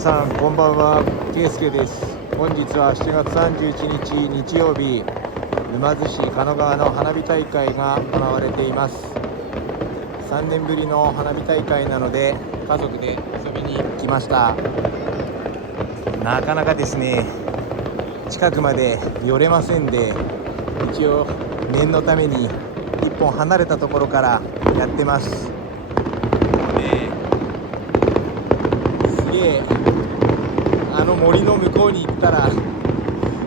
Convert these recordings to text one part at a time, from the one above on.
皆さんこんばんは、ケイスケです。本日は7月31日日曜日、沼津市鹿野川の花火大会が行われています。3年ぶりの花火大会なので家族で遊びに来ました。なかなかですね、近くまで寄れませんで、一応念のために一本離れたところからやってます。もうね、すげえあの森の向こうに行ったら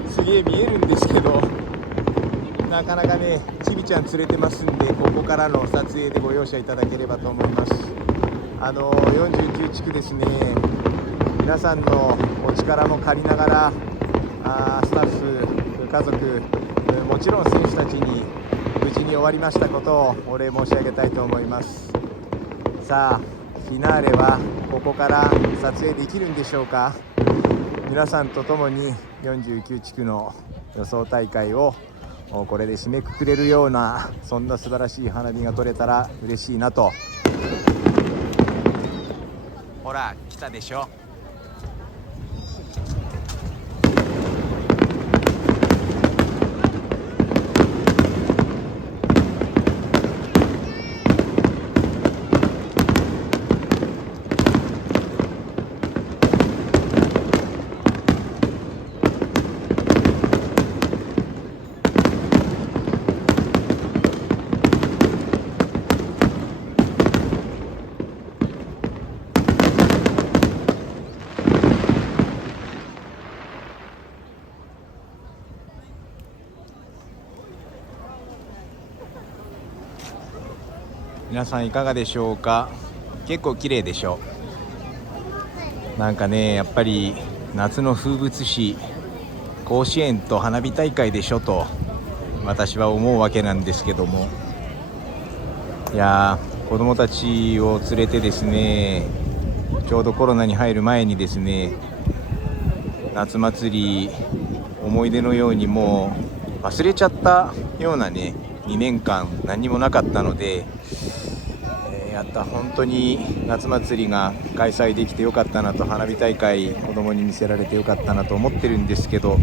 すげえ見えるんですけど、なかなかね、ちびちゃん連れてますんで、ここからの撮影でご容赦いただければと思います。49地区ですね、皆さんのお力も借りながら、スタッフ、家族、もちろん選手たちに無事に終わりましたことをお礼申し上げたいと思います。さあ、フィナーレはここから撮影できるんでしょうか。皆さんと共に49地区の予想大会をこれで締めくくれるような、そんな素晴らしい花火が撮れたら嬉しいなと。ほら来たでしょ。皆さんいかがでしょうか。結構綺麗でしょ。なんかね、やっぱり夏の風物詩、甲子園と花火大会でしょと私は思うわけなんですけども、いやー、子供たちを連れてですね、ちょうどコロナに入る前にですね、夏祭り思い出のようにもう忘れちゃったようなね、2年間何もなかったので、やった本当に夏祭りが開催できてよかったなと、花火大会子供に見せられてよかったなと思ってるんですけど、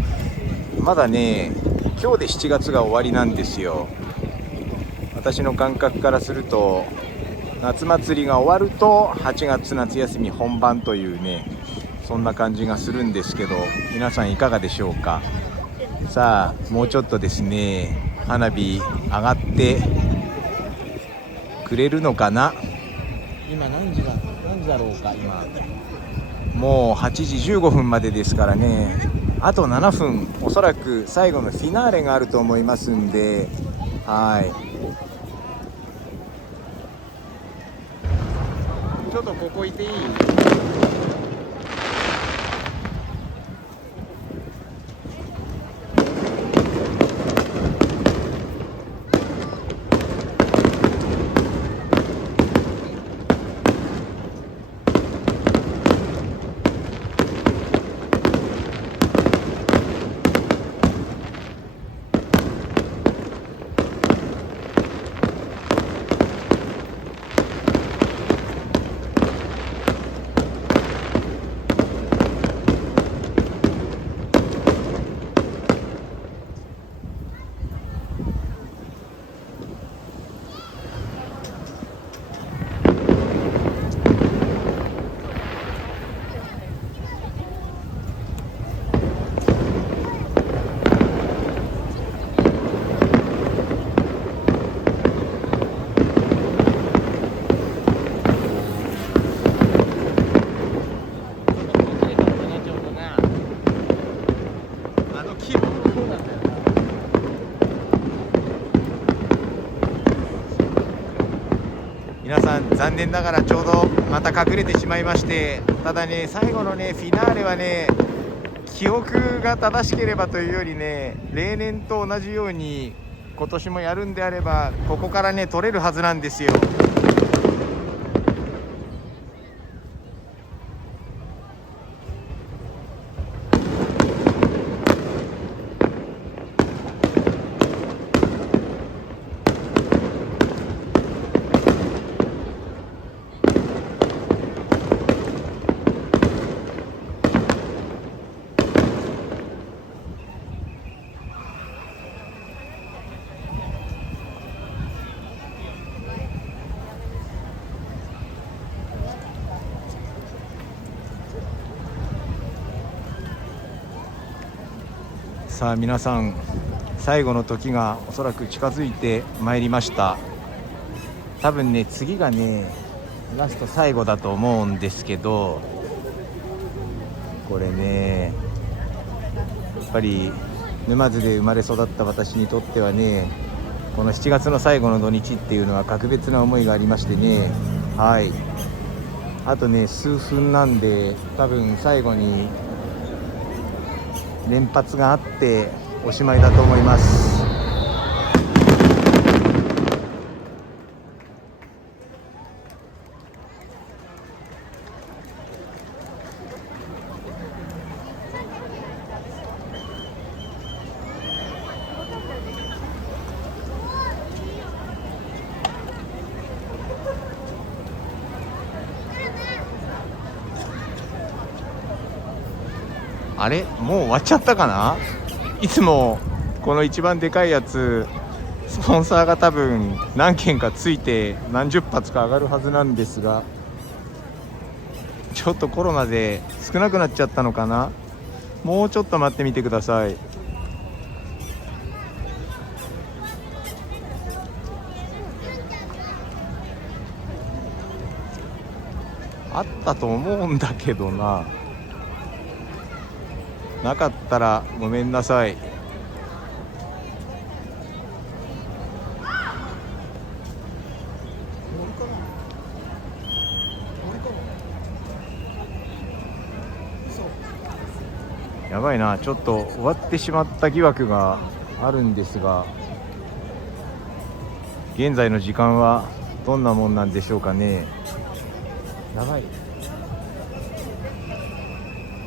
まだね、今日で7月が終わりなんですよ。私の感覚からすると、夏祭りが終わると8月夏休み本番というね、そんな感じがするんですけど、皆さんいかがでしょうか。さあ、もうちょっとですね、花火上がってくれるのかな。今何時だろうか。今もう8時15分までですからね、あと7分、おそらく最後のフィナーレがあると思いますんで、はい、ちょっとここいていい？皆さん残念ながらちょうどまた隠れてしまいまして、ただね、最後のねフィナーレはね、記憶が正しければというよりね、例年と同じように今年もやるんであれば、ここからね取れるはずなんですよ。さあ皆さん、最後の時がおそらく近づいてまいりました。多分ね、次がねラスト最後だと思うんですけど、これねやっぱり沼津で生まれ育った私にとってはね、この7月の最後の土日っていうのは格別な思いがありましてね。はい、あとね数分なんで、多分最後に連発があっておしまいだと思います。あれもう終わっちゃったかな。いつもこの一番でかいやつスポンサーが多分何件かついて何十発か上がるはずなんですが、ちょっとコロナで少なくなっちゃったのかな。もうちょっと待ってみてください。あったと思うんだけどな。なかったらごめんなさい。やばいな、ちょっと終わってしまった疑惑があるんですが、現在の時間はどんなもんなんでしょうかね。やばい、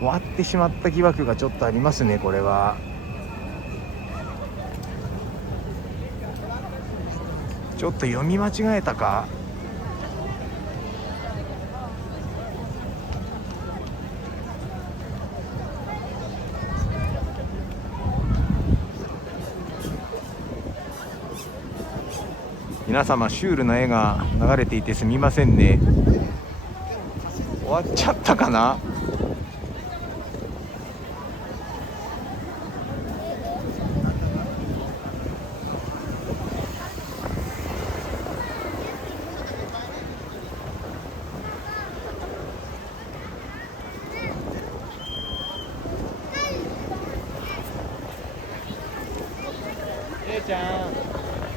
終わってしまった疑惑がちょっとありますね。これはちょっと読み間違えたか。皆様シュールな絵が流れていてすみませんね。終わっちゃったかな。れいちゃん、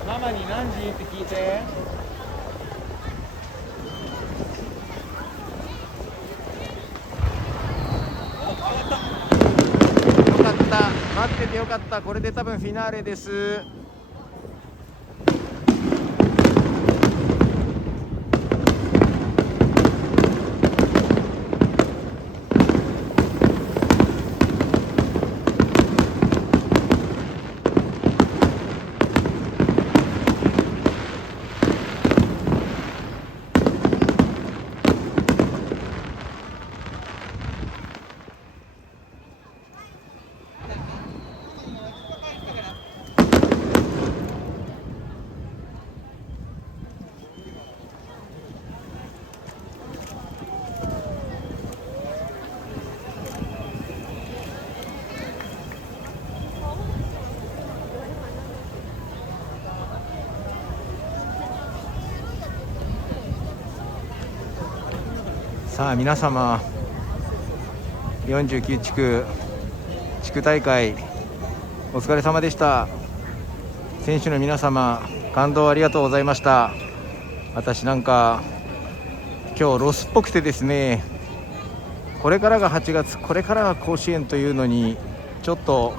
ママに何時って聞いて。よかった、待っててよかった。これで多分フィナーレです。さあ皆様、49地区大会お疲れ様でした。選手の皆様、感動ありがとうございました。私なんか今日ロスっぽくてですね、これからが8月、これからが甲子園というのにちょっと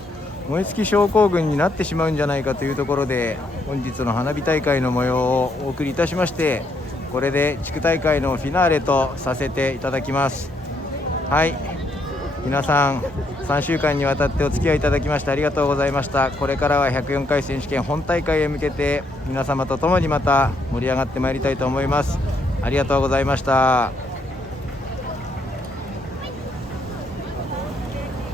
燃え尽き症候群になってしまうんじゃないかというところで、本日の花火大会の模様をお送りいたしまして、これで地区大会のフィナーレとさせていただきます。はい、皆さん3週間にわたってお付き合いいただきましてありがとうございました。これからは104回選手権本大会へ向けて皆様と共にまた盛り上がってまいりたいと思います。ありがとうございました。